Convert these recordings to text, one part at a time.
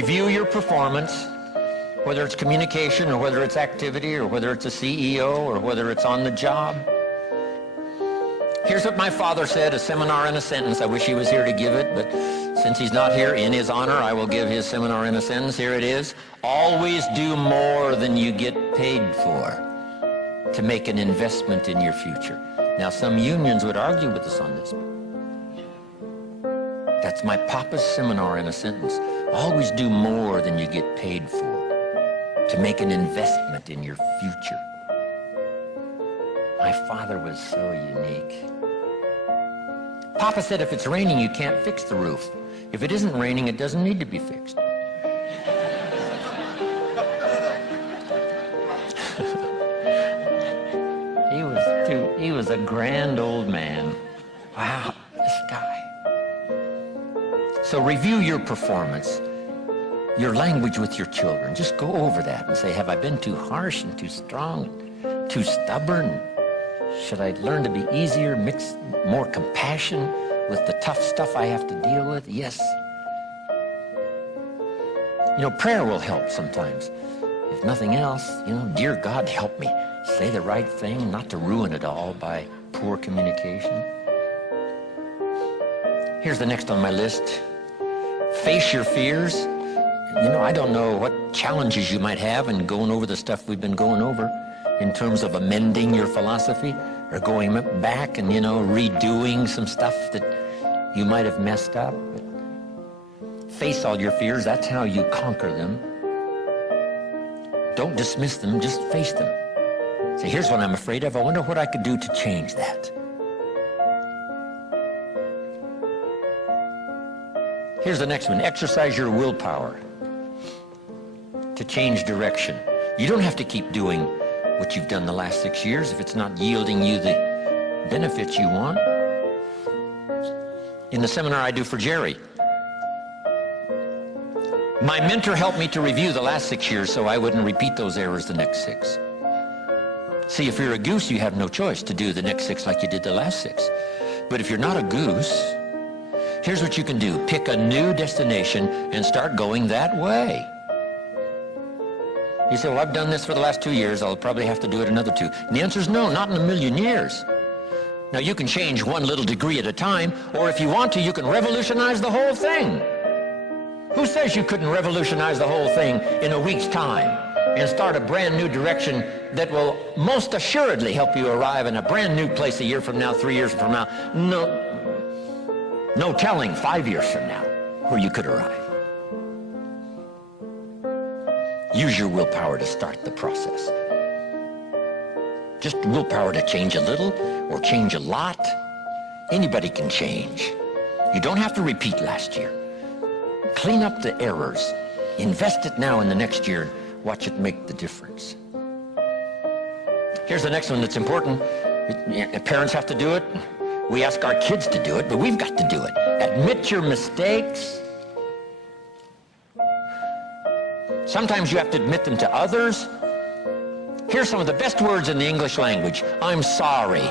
review your performance, whether it's communication or whether it's activity or whether it's a CEO or whether it's on the job. Here's what my father said, a seminar in a sentence. I wish he was here to give it, but since he's not here, in his honor, I will give his seminar in a sentence. Here it is. Always do more than you get paid for to make an investment in your future. Now, some unions would argue with us on this. That's my papa's seminar in a sentence. Always do more than you get paid for to make an investment in your future. My father was so unique. Papa said if it's raining, you can't fix the roof. If it isn't raining, it doesn't need to be fixed. He was a grand old man. Wow, this guy. So review your performance, your language with your children. Just go over that and say, have I been too harsh and too strong, too stubborn? Should I learn to be easier, mix more compassion with the tough stuff I have to deal with? Yes. You know, prayer will help sometimes. If nothing else, dear God, help me say the right thing, not to ruin it all by poor communication. Here's the next on my list. Face your fears. I don't know what challenges you might have in going over the stuff we've been going over in terms of amending your philosophy or going back and, redoing some stuff that you might have messed up. But face all your fears. That's how you conquer them. Don't dismiss them, just face them. Say, here's what I'm afraid of. I wonder what I could do to change that. Here's the next one. Exercise your willpower to change direction. You don't have to keep doing what you've done the last 6 years if it's not yielding you the benefits you want. In the seminar I do for Jerry, my mentor helped me to review the last 6 years so I wouldn't repeat those errors the next 6. See, if you're a goose, you have no choice to do the next 6 like you did the last 6. But if you're not a goose, here's what you can do. Pick a new destination and start going that way. You say, well, I've done this for the last 2 years. I'll probably have to do it another 2. And the answer is no, not in a million years. Now, you can change one little degree at a time, or if you want to, you can revolutionize the whole thing. Who says you couldn't revolutionize the whole thing in a week's time and start a brand new direction that will most assuredly help you arrive in a brand new place a year from now, 3 years from now? No telling 5 years from now where you could arrive. Use your willpower to start the process. Just willpower to change a little or change a lot. Anybody can change. You don't have to repeat last year. Clean up the errors. Invest it now in the next year. Watch it make the difference. Here's the next one that's important. Parents have to do it. We ask our kids to do it, but we've got to do it. Admit your mistakes. Sometimes you have to admit them to others. Here's some of the best words in the English language. I'm sorry.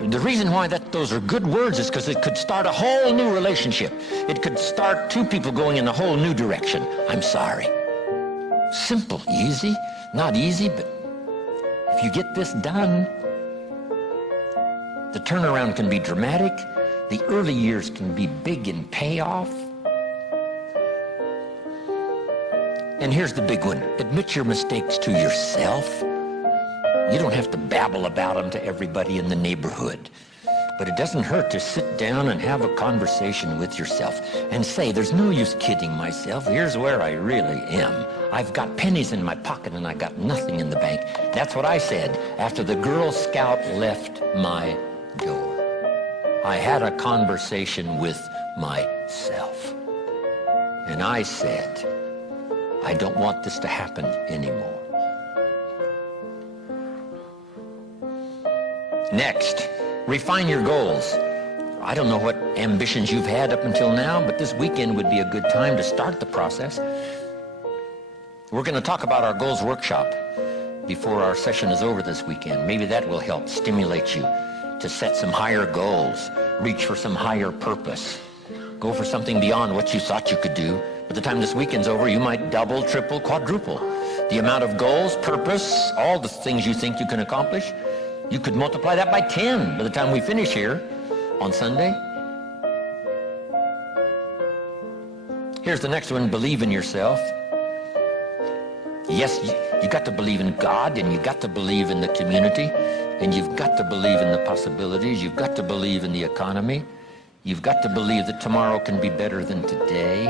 The reason why those are good words is because it could start a whole new relationship. It could start 2 people going in a whole new direction. I'm sorry. Simple, easy, not easy, but if you get this done, the turnaround can be dramatic. The early years can be big in payoff. And here's the big one. Admit your mistakes to yourself. You don't have to babble about them to everybody in the neighborhood. But it doesn't hurt to sit down and have a conversation with yourself and say, there's no use kidding myself. Here's where I really am. I've got pennies in my pocket and I got nothing in the bank. That's what I said after the Girl Scout left my door. I had a conversation with myself. And I said, I don't want this to happen anymore. Next, refine your goals. I don't know what ambitions you've had up until now, but this weekend would be a good time to start the process. We're going to talk about our goals workshop before our session is over this weekend. Maybe that will help stimulate you to set some higher goals, reach for some higher purpose, go for something beyond what you thought you could do By the time this weekend's over, you might double, triple, quadruple the amount of goals, purpose, all the things you think you can accomplish. You could multiply that by 10 by the time we finish here on Sunday. Here's the next one, believe in yourself. Yes, you got to believe in God, and you got to believe in the community, and you've got to believe in the possibilities. You've got to believe in the economy. You've got to believe that tomorrow can be better than today.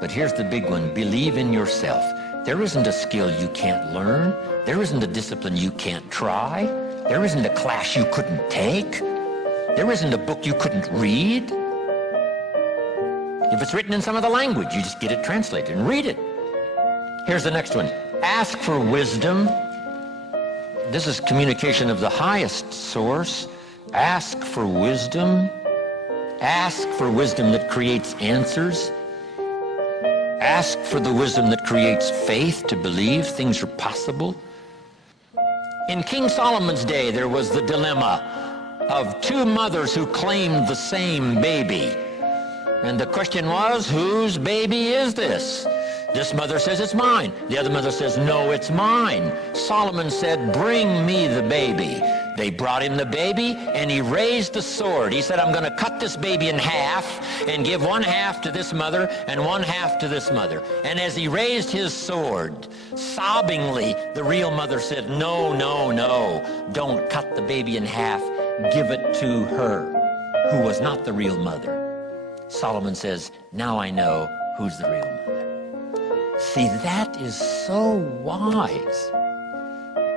But here's the big one, believe in yourself. There isn't a skill you can't learn. There isn't a discipline you can't try. There isn't a class you couldn't take. There isn't a book you couldn't read. If it's written in some other language, you just get it translated and read it. Here's the next one. Ask for wisdom. This is communication of the highest source. Ask for wisdom. Ask for wisdom that creates answers. Ask for the wisdom that creates faith to believe things are possible. In King Solomon's day, there was the dilemma of two mothers who claimed the same baby. And the question was, whose baby is this? This mother says, it's mine. The other mother says, no, it's mine. Solomon said, bring me the baby. They brought him the baby, and he raised the sword. He said, I'm going to cut this baby in half and give one half to this mother and one half to this mother. And as he raised his sword, sobbingly, the real mother said, no, no, no, don't cut the baby in half. Give it to her, who was not the real mother. Solomon says, now I know who's the real mother. See, that is so wise.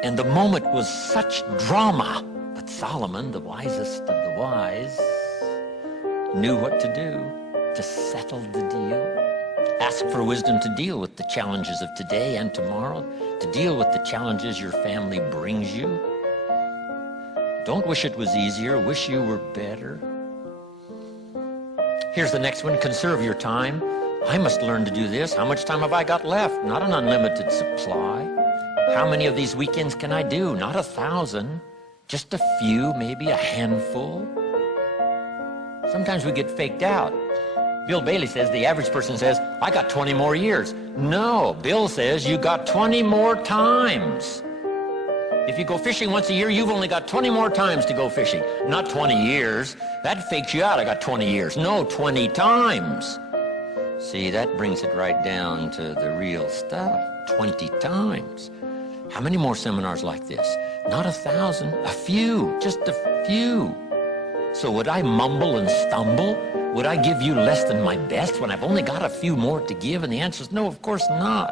And the moment was such drama. But Solomon, the wisest of the wise, knew what to do to settle the deal. Ask for wisdom to deal with the challenges of today and tomorrow, to deal with the challenges your family brings you. Don't wish it was easier. Wish you were better. Here's the next one. Conserve your time. I must learn to do this. How much time have I got left? Not an unlimited supply. How many of these weekends can I do? Not 1,000, just a few, maybe a handful. Sometimes we get faked out. Bill Bailey says, the average person says, I got 20 more years. No, Bill says you got 20 more times. If you go fishing once a year, you've only got 20 more times to go fishing, not 20 years. That fakes you out. I got 20 years. No, 20 times. See, that brings it right down to the real stuff. 20 times. How many more seminars like this? Not 1,000, a few, just a few. So would I mumble and stumble? Would I give you less than my best when I've only got a few more to give? And the answer is no, of course not.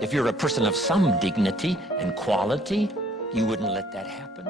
If you're a person of some dignity and quality, you wouldn't let that happen.